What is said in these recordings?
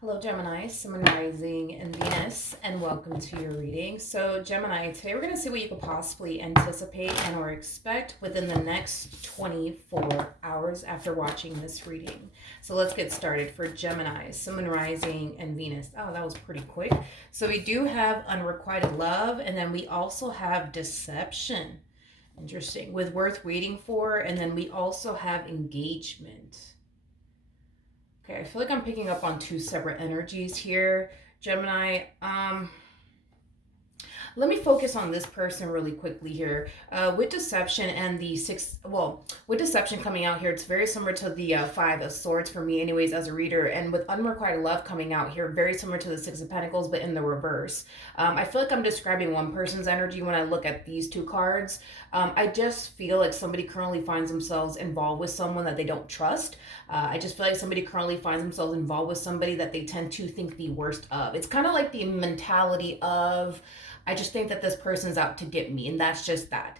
Hello, Gemini, Sun, Rising, and Venus, and welcome to your reading. So, Gemini, today we're going to see what you could possibly anticipate and or expect within the next 24 hours after watching this reading. So, let's get started. For Gemini, Sun, Rising, and Venus. Oh, that was pretty quick. So, we do have unrequited love, and then we also have deception. Interesting. With worth waiting for, and then we also have engagement. Okay, I feel like I'm picking up on two separate energies here, Gemini. Let me focus on this person really quickly here. With deception and the with deception coming out here, it's very similar to the Five of Swords for me, anyways, as a reader. And with unrequited love coming out here, very similar to the Six of Pentacles, but in the reverse. I feel like I'm describing one person's energy when I look at these two cards. I just feel like somebody currently finds themselves involved with someone that they don't trust. I just feel like somebody currently finds themselves involved with somebody that they tend to think the worst of. It's kind of like the mentality of, I just think that this person's out to get me, and that's just that.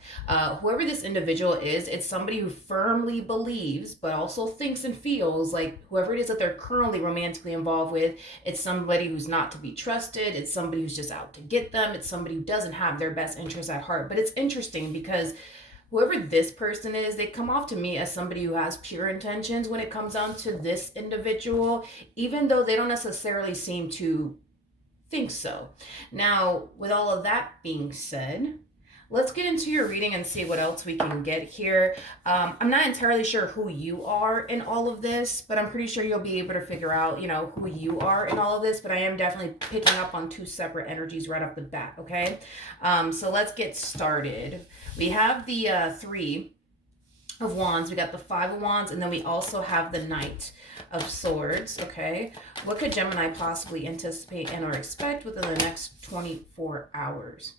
Whoever this individual is, it's somebody who firmly believes, but also thinks and feels like whoever it is that they're currently romantically involved with, it's somebody who's not to be trusted. It's somebody who's just out to get them. It's somebody who doesn't have their best interests at heart. But it's interesting because whoever this person is, they come off to me as somebody who has pure intentions when it comes down to this individual, even though they don't necessarily seem to think so. Now, with all of that being said, let's get into your reading and see what else we can get here. I'm not entirely sure who you are in all of this, but I'm pretty sure you'll be able to figure out, who you are in all of this. But I am definitely picking up on two separate energies right off the bat, okay? So let's get started. We have the Three of Wands, we got the Five of Wands, and then we also have the Knight of Swords. Okay, what could Gemini possibly anticipate and or expect within the next 24 hours?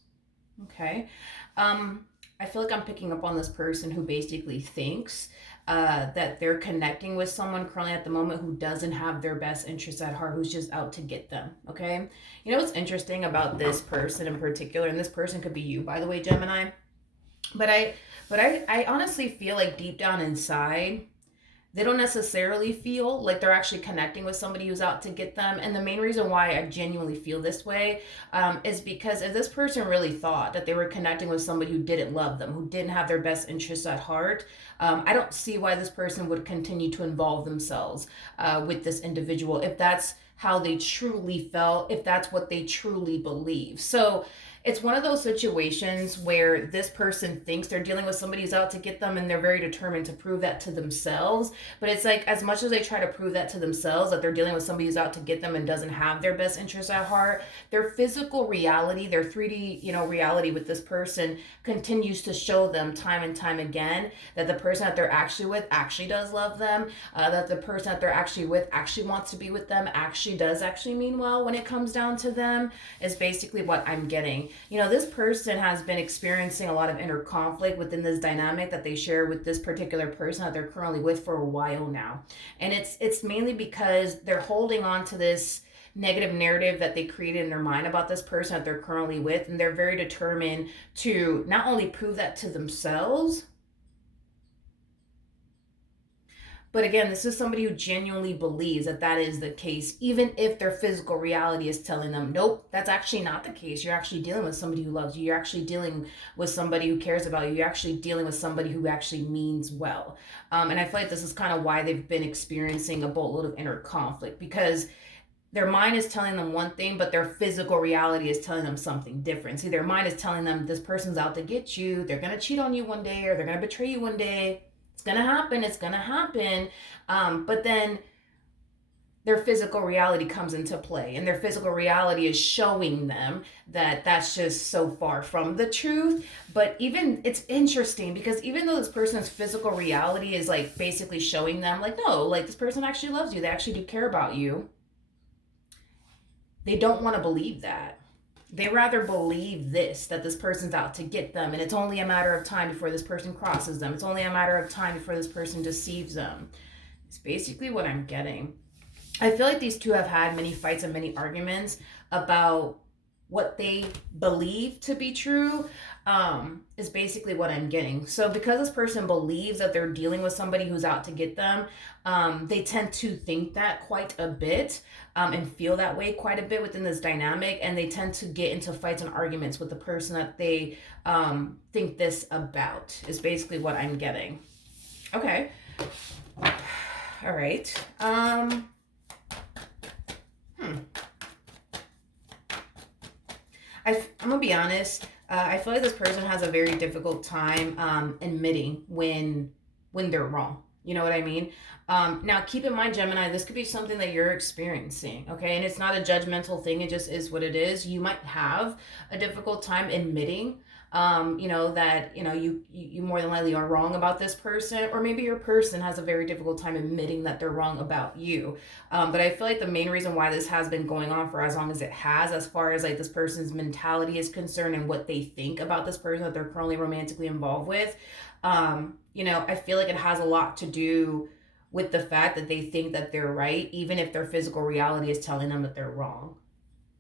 Okay, I feel like I'm picking up on this person who basically thinks that they're connecting with someone currently at the moment who doesn't have their best interests at heart, who's just out to get them. Okay, you know what's interesting about this person in particular, and this person could be you, by the way, Gemini. But I honestly feel like deep down inside, they don't necessarily feel like they're actually connecting with somebody who's out to get them. And the main reason why I genuinely feel this way is because if this person really thought that they were connecting with somebody who didn't love them, who didn't have their best interests at heart, I don't see why this person would continue to involve themselves with this individual if that's how they truly felt, if that's what they truly believe. So it's one of those situations where this person thinks they're dealing with somebody who's out to get them, and they're very determined to prove that to themselves. But it's like, as much as they try to prove that to themselves, that they're dealing with somebody who's out to get them and doesn't have their best interests at heart, their physical reality, their 3D, reality with this person continues to show them time and time again that the person that they're actually with actually does love them, that the person that they're actually with actually wants to be with them, actually does actually mean well when it comes down to them, is basically what I'm getting. This person has been experiencing a lot of inner conflict within this dynamic that they share with this particular person that they're currently with for a while now. And it's mainly because they're holding on to this negative narrative that they created in their mind about this person that they're currently with, and they're very determined to not only prove that to themselves, but again, this is somebody who genuinely believes that that is the case, even if their physical reality is telling them, nope, that's actually not the case. You're actually dealing with somebody who loves you. You're actually dealing with somebody who cares about you. You're actually dealing with somebody who actually means well. And I feel like this is kind of why they've been experiencing a boatload of inner conflict, because their mind is telling them one thing, but their physical reality is telling them something different. See, their mind is telling them this person's out to get you. They're going to cheat on you one day, or they're going to betray you one day. It's going to happen. It's going to happen. But then their physical reality comes into play, and their physical reality is showing them that that's just so far from the truth. But even, it's interesting because even though this person's physical reality is like basically showing them like, no, like this person actually loves you. They actually do care about you. They don't want to believe that. They rather believe that this person's out to get them, and it's only a matter of time before this person crosses them. It's only a matter of time before this person deceives them. It's basically what I'm getting. I feel like these two have had many fights and many arguments about what they believe to be true, is basically what I'm getting. So because this person believes that they're dealing with somebody who's out to get them, they tend to think that quite a bit, and feel that way quite a bit within this dynamic, and they tend to get into fights and arguments with the person that they think this about, is basically what I'm getting. Okay. All right. I'm gonna be honest. I feel like this person has a very difficult time admitting when they're wrong. You know what I mean? Now, keep in mind, Gemini, this could be something that you're experiencing, okay? And it's not a judgmental thing. It just is what it is. You might have a difficult time admitting, that you more than likely are wrong about this person, or maybe your person has a very difficult time admitting that they're wrong about you. But I feel like the main reason why this has been going on for as long as it has, as far as like this person's mentality is concerned and what they think about this person that they're currently romantically involved with, I feel like it has a lot to do with the fact that they think that they're right, even if their physical reality is telling them that they're wrong.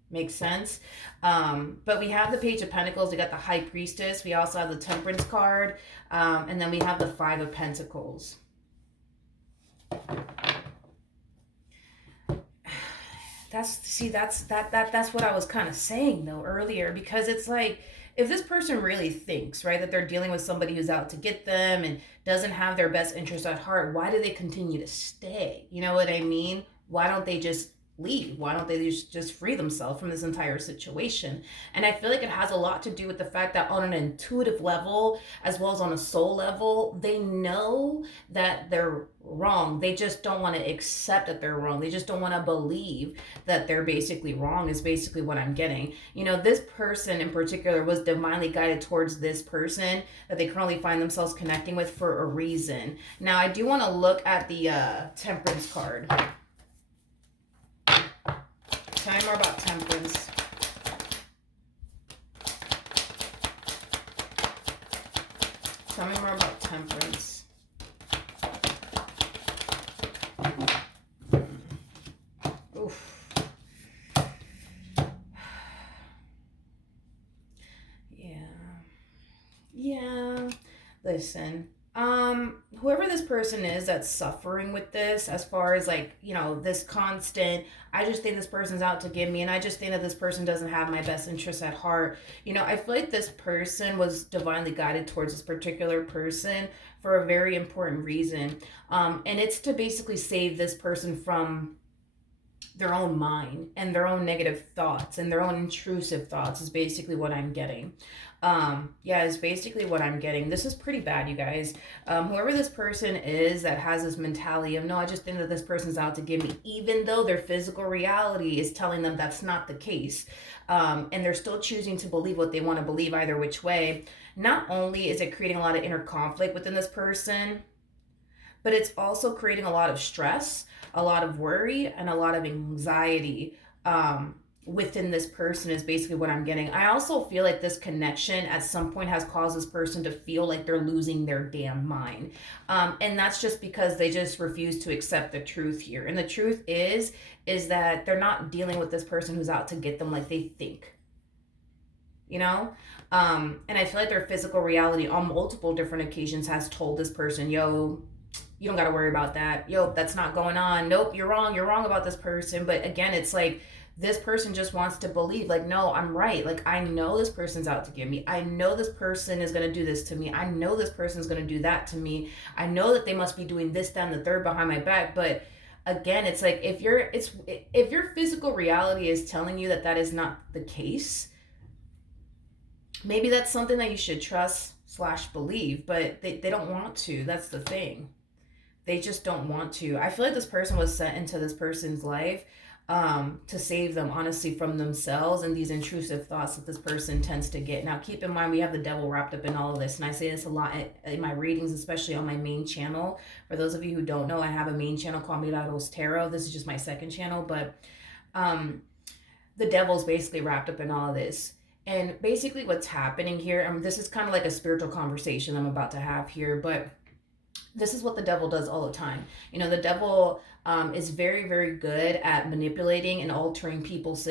Makes sense. But we have the Page of Pentacles. We got the High Priestess. We also have the Temperance card. And then we have the Five of Pentacles. That's what I was kind of saying though earlier, because it's like, if this person really thinks, right, that they're dealing with somebody who's out to get them and doesn't have their best interest at heart, why do they continue to stay? You know what I mean? Why don't they just leave? Why don't they just free themselves from this entire situation? And I feel like it has a lot to do with the fact that on an intuitive level, as well as on a soul level, they know that they're wrong. They just don't want to accept that they're wrong. They just don't want to believe that they're basically wrong, is basically what I'm getting. This person in particular was divinely guided towards this person that they currently find themselves connecting with for a reason. Now, I do want to look at the Temperance card. Tell me more about Temperance. Tell me more about Temperance. Oof. Yeah. Listen. Whoever this person is that's suffering with this, as far as like, this constant, I just think this person's out to get me, and I just think that this person doesn't have my best interests at heart. I feel like this person was divinely guided towards this particular person for a very important reason. And it's to basically save this person from their own mind and their own negative thoughts and their own intrusive thoughts, is basically what I'm getting. Is basically what I'm getting. This is pretty bad, you guys. Whoever this person is that has this mentality of, no, I just think that this person's out to get me, even though their physical reality is telling them that's not the case. And they're still choosing to believe what they want to believe either which way. Not only is it creating a lot of inner conflict within this person, but it's also creating a lot of stress, a lot of worry, and a lot of anxiety within this person, is basically what I'm getting. I also feel like this connection at some point has caused this person to feel like they're losing their damn mind. And that's just because they just refuse to accept the truth here. And the truth is that they're not dealing with this person who's out to get them like they think. And I feel like their physical reality on multiple different occasions has told this person, yo, you don't got to worry about that. Yo, that's not going on. Nope, you're wrong about this person. But again, it's like this person just wants to believe, like, no, I'm right. Like, I know this person's out to get me. I know this person is going to do this to me. I know this person is going to do that to me. I know that they must be doing this, that, and the third behind my back. But again, it's like, if your physical reality is telling you that that is not the case, maybe that's something that you should trust / believe, but they don't want to. That's the thing. They just don't want to. I feel like this person was sent into this person's life to save them, honestly, from themselves and these intrusive thoughts that this person tends to get. Now, keep in mind, we have the devil wrapped up in all of this, and I say this a lot in my readings, especially on my main channel. For those of you who don't know, I have a main channel called Milagros Tarot. This is just my second channel, but the devil's basically wrapped up in all of this. And basically what's happening here, this is kind of like a spiritual conversation I'm about to have here, but this is what the devil does all the time. The devil is very, very good at manipulating and altering people's,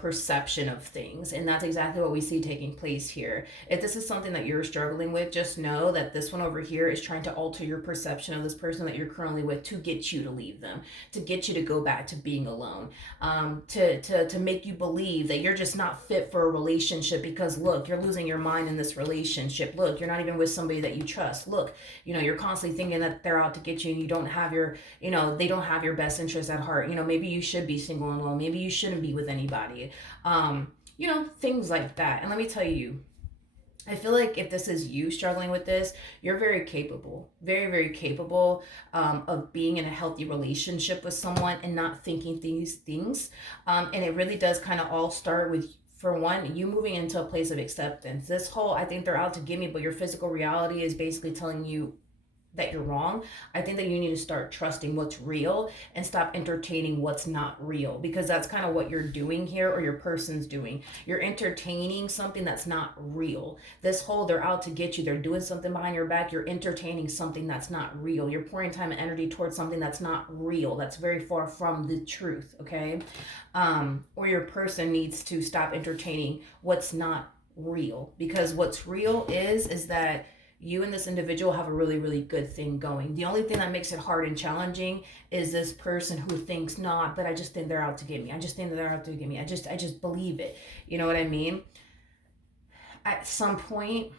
perception of things. And that's exactly what we see taking place here. If this is something that you're struggling with, just know that this one over here is trying to alter your perception of this person that you're currently with to get you to leave them, to get you to go back to being alone, to make you believe that you're just not fit for a relationship because, look, you're losing your mind in this relationship. Look, you're not even with somebody that you trust. Look, you're constantly thinking that they're out to get you and you don't have your, they don't have your best interests at heart. Maybe you should be single and alone. Maybe you shouldn't be with anybody. Things like that. And let me tell you, I feel like if this is you struggling with this, you're very capable, very, very capable of being in a healthy relationship with someone and not thinking these things. And it really does kind of all start with, for one, you moving into a place of acceptance. This whole, I think they're out to get me, but your physical reality is basically telling you that you're wrong. I think that you need to start trusting what's real and stop entertaining what's not real, because that's kind of what you're doing here, or your person's doing. You're entertaining something that's not real. This whole, they're out to get you, they're doing something behind your back, you're entertaining something that's not real. You're pouring time and energy towards something that's not real, that's very far from the truth, okay? Or your person needs to stop entertaining what's not real, because what's real is that you and this individual have a really, really good thing going. The only thing that makes it hard and challenging is this person who thinks, not, but I just think they're out to get me. I just think that they're out to get me. I just believe it. You know what I mean? At some point,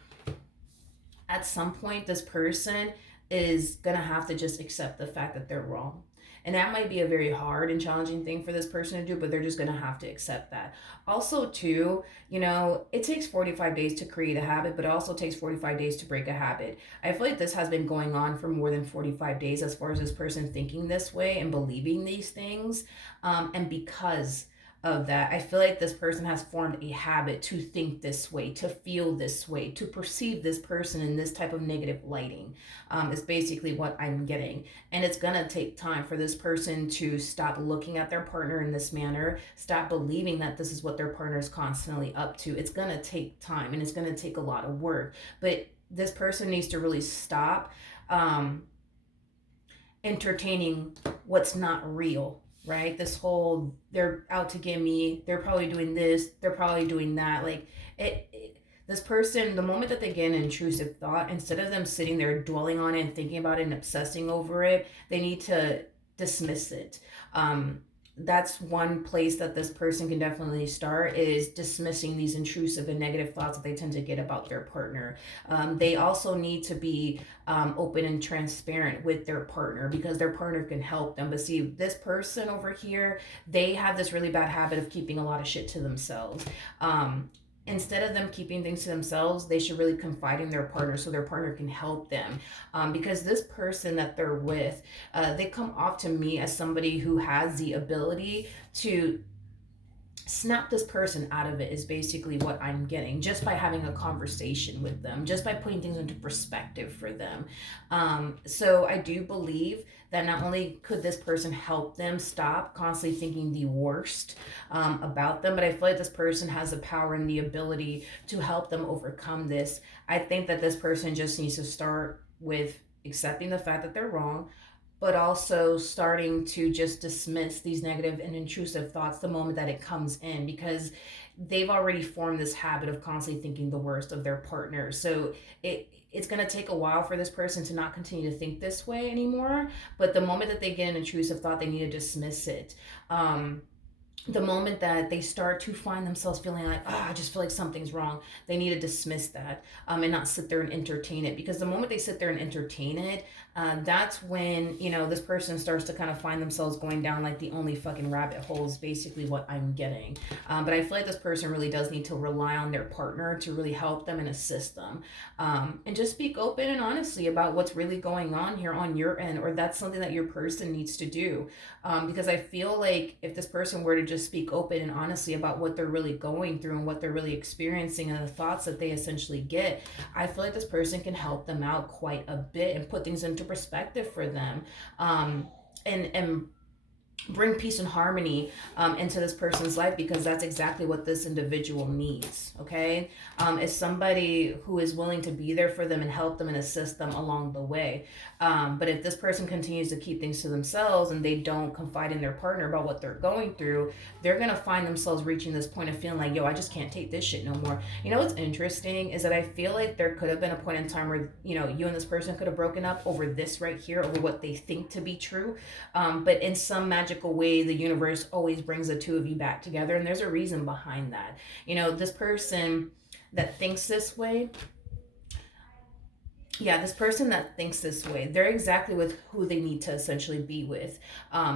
this person is going to have to just accept the fact that they're wrong. And that might be a very hard and challenging thing for this person to do, but they're just going to have to accept that. Also, too, it takes 45 days to create a habit, but it also takes 45 days to break a habit. I feel like this has been going on for more than 45 days as far as this person thinking this way and believing these things. And because of that, I feel like this person has formed a habit to think this way, to feel this way, to perceive this person in this type of negative lighting, is basically what I'm getting. And it's gonna take time for this person to stop looking at their partner in this manner, stop believing that this is what their partner is constantly up to. It's gonna take time and it's gonna take a lot of work, but this person needs to really stop entertaining what's not real, right? This whole, they're out to get me, they're probably doing this, they're probably doing that. Like this person, the moment that they get an intrusive thought, instead of them sitting there dwelling on it and thinking about it and obsessing over it, they need to dismiss it. That's one place that this person can definitely start, is dismissing these intrusive and negative thoughts that they tend to get about their partner. They also need to be open and transparent with their partner, because their partner can help them. But see, this person over here, they have this really bad habit of keeping a lot of shit to themselves. Instead of them keeping things to themselves, they should really confide in their partner so their partner can help them. Because this person that they're with, they come off to me as somebody who has the ability to snap this person out of it, is basically what I'm getting, just by having a conversation with them, just by putting things into perspective for them. So I do believe that not only could this person help them stop constantly thinking the worst about them, but I feel like this person has the power and the ability to help them overcome this. I think that this person just needs to start with accepting the fact that they're wrong, but also starting to just dismiss these negative and intrusive thoughts the moment that it comes in, because they've already formed this habit of constantly thinking the worst of their partner. So it's going to take a while for this person to not continue to think this way anymore. But the moment that they get an intrusive thought, they need to dismiss it. The moment that they start to find themselves feeling like, I just feel like something's wrong, they need to dismiss that and not sit there and entertain it. Because the moment they sit there and entertain it, that's when, this person starts to kind of find themselves going down like the only fucking rabbit hole, is basically what I'm getting. But I feel like this person really does need to rely on their partner to really help them and assist them. And just speak open and honestly about what's really going on here on your end, or that's something that your person needs to do. Because I feel like if this person were to just speak open and honestly about what they're really going through and what they're really experiencing and the thoughts that they essentially get, I feel like this person can help them out quite a bit and put things into perspective for them. And bring peace and harmony into this person's life, because that's exactly what this individual needs. Okay, is somebody who is willing to be there for them and help them and assist them along the way. But if this person continues to keep things to themselves and they don't confide in their partner about what they're going through, they're gonna find themselves reaching this point of feeling like, yo, I just can't take this shit no more. You know what's interesting is that I feel like there could have been a point in time where, you know, you and this person could have broken up over this right here, over what they think to be true. But in some magical way, the universe always brings the two of you back together, and there's a reason behind that. You know, this person that thinks this way, yeah, this person that thinks this way, they're exactly with who they need to essentially be with,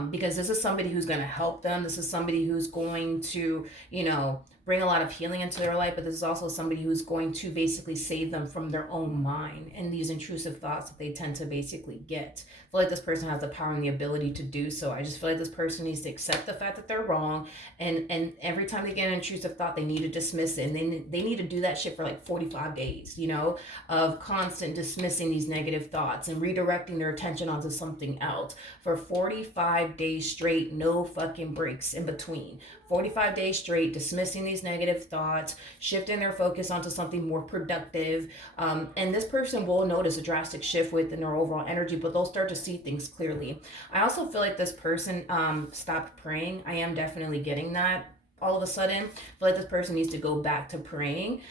because this is somebody who's going to help them. This is somebody who's going to, you know, bring a lot of healing into their life, but this is also somebody who's going to basically save them from their own mind and these intrusive thoughts that they tend to basically get. I feel like this person has the power and the ability to do so. I just feel like this person needs to accept the fact that they're wrong, and every time they get an intrusive thought, they need to dismiss it, and they need to do that shit for like 45 days, you know, of constant dismissing these negative thoughts and redirecting their attention onto something else for 45 days straight, no fucking breaks in between. 45 days straight, dismissing these negative thoughts, shifting their focus onto something more productive. And this person will notice a drastic shift within their overall energy, but they'll start to see things clearly. I also feel like this person stopped praying. I am definitely getting that all of a sudden. I feel like this person needs to go back to praying.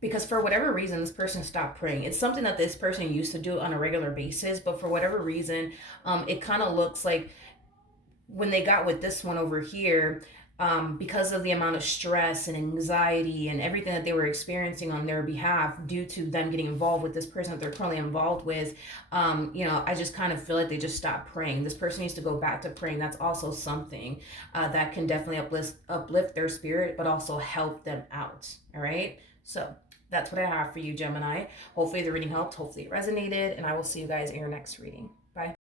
Because for whatever reason, this person stopped praying. It's something that this person used to do on a regular basis, but for whatever reason, it kind of looks like when they got with this one over here, because of the amount of stress and anxiety and everything that they were experiencing on their behalf due to them getting involved with this person that they're currently involved with, you know, I just kind of feel like they just stopped praying. This person needs to go back to praying. That's also something that can definitely uplift their spirit, but also help them out. All right. So that's what I have for you, Gemini. Hopefully the reading helped. Hopefully it resonated. And I will see you guys in your next reading.